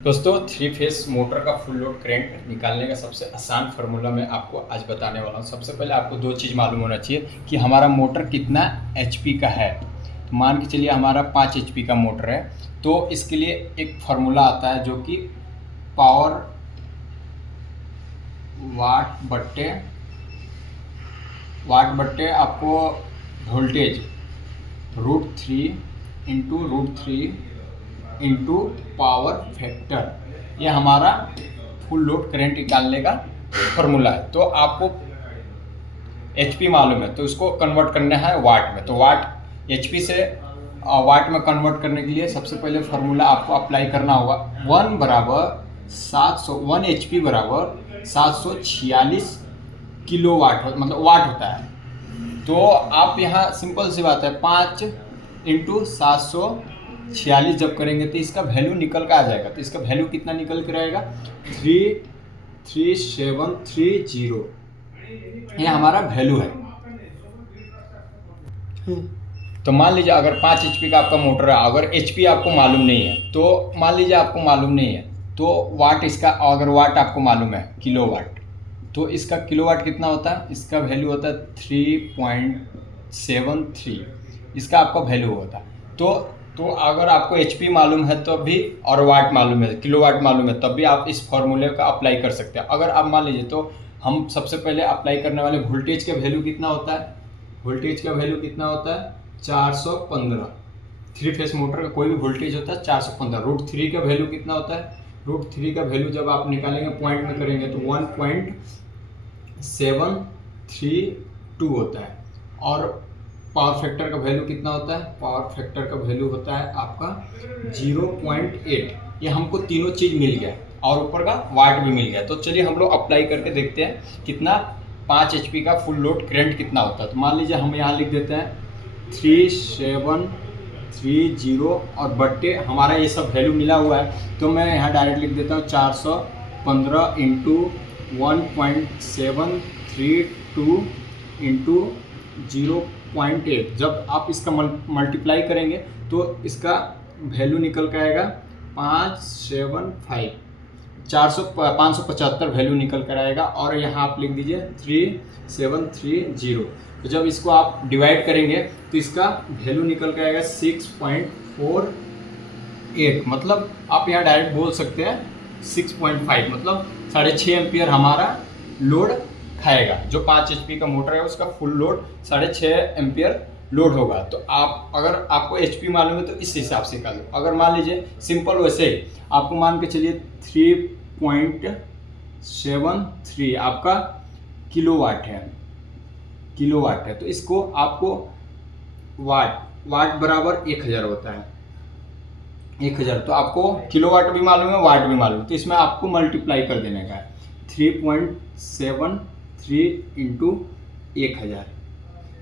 दोस्तों, three phase motor का full load current निकालने का सबसे आसान फार्मूला मैं आपको आज बताने वाला हूँ। सबसे पहले आपको दो चीज़ मालूम होना चाहिए कि हमारा मोटर कितना एचपी का है। तो मान के चलिए हमारा 5 एचपी का मोटर है, तो इसके लिए एक फार्मूला आता है जो कि पावर वाट बट्टे आपको वोल्टेज √3 इंटू पावर फैक्टर, ये हमारा फुल लोड करंट निकालने का फॉर्मूला है। तो आपको एचपी मालूम है तो इसको कन्वर्ट करना है वाट में। तो वाट एचपी से वाट में कन्वर्ट करने के लिए सबसे पहले फार्मूला आपको अप्लाई करना होगा। 1 एचपी बराबर 746 किलो वाट, मतलब वाट होता है। तो आप यहाँ सिंपल सी बात है, 5 × 746 जब करेंगे तो इसका वैल्यू निकल कर आ जाएगा। तो इसका वैल्यू कितना निकल कर आएगा? 33730, ये हमारा वैल्यू है। तो मान लीजिए अगर 5 एचपी का आपका मोटर है, अगर एचपी आपको मालूम नहीं है, तो मान लीजिए आपको मालूम नहीं है तो वाट इसका, अगर वाट आपको मालूम है किलोवाट, तो इसका किलोवाट कितना होता है? इसका वैल्यू होता है 3.73, इसका आपका वैल्यू होता है। तो अगर आपको एचपी मालूम है तो भी, और वाट मालूम है, किलोवाट मालूम है, तब भी आप इस फॉर्मूले का अप्लाई कर सकते हैं। अगर आप मान लीजिए, तो हम सबसे पहले अप्लाई करने वाले वोल्टेज का वैल्यू कितना होता है? वोल्टेज का वैल्यू कितना होता है? 415। थ्री फेस मोटर का कोई भी वोल्टेज होता है 415। √3 का वैल्यू कितना होता है? √3 का वैल्यू जब आप निकालेंगे, पॉइंट में करेंगे, तो 1.732 होता है। और पावर फैक्टर का वैल्यू कितना होता है? पावर फैक्टर का वैल्यू होता है आपका 0.8। ये हमको तीनों चीज़ मिल गया और ऊपर का वाट भी मिल गया। तो चलिए हम लोग अप्लाई करके देखते हैं कितना 5 एचपी का फुल लोड करंट कितना होता है। तो मान लीजिए हम यहाँ लिख देते हैं 3730 और बट्टे हमारा ये सब वैल्यू मिला हुआ है। तो मैं यहाँ डायरेक्ट लिख देता हूँ 415 × 1.732 × 0.8। जब आप इसका मल्टीप्लाई करेंगे तो इसका वैल्यू निकल के आएगा 575 वैल्यू निकल कर आएगा। और यहाँ आप लिख दीजिए 3730। तो जब इसको आप डिवाइड करेंगे तो इसका वैल्यू निकल कर आएगा 6.48। मतलब आप यहाँ डायरेक्ट बोल सकते हैं 6.5, मतलब 6.5 एम्पियर हमारा लोड खाएगा। जो 5 एचपी का मोटर है उसका फुल लोड 6.5 एम्पियर लोड होगा। तो आप, अगर आपको एचपी मालूम है तो इस हिसाब से निकालो। अगर मान लीजिए सिंपल वैसे ही आपको मान के चलिए 3.73 आपका किलोवाट है, तो इसको आपको वाट बराबर 1000 होता है, 1000। तो आपको किलोवाट भी मालूम है, वाट भी मालूम है, तो इसमें आपको मल्टीप्लाई कर देने का है 3.73 × 1000।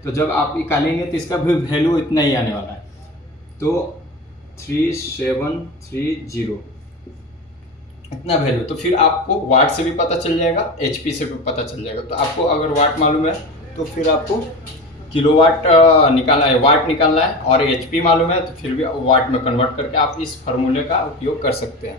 तो जब आप निकालेंगे तो इसका भी वैल्यू इतना ही आने वाला है। तो 3730 इतना वैल्यू। तो फिर आपको वाट से भी पता चल जाएगा, एचपी से भी पता चल जाएगा। तो आपको अगर वाट मालूम है तो फिर आपको किलोवाट निकालना है, वाट निकालना है, और एचपी मालूम है तो फिर भी वाट में कन्वर्ट करके आप इस फार्मूले का उपयोग कर सकते हैं।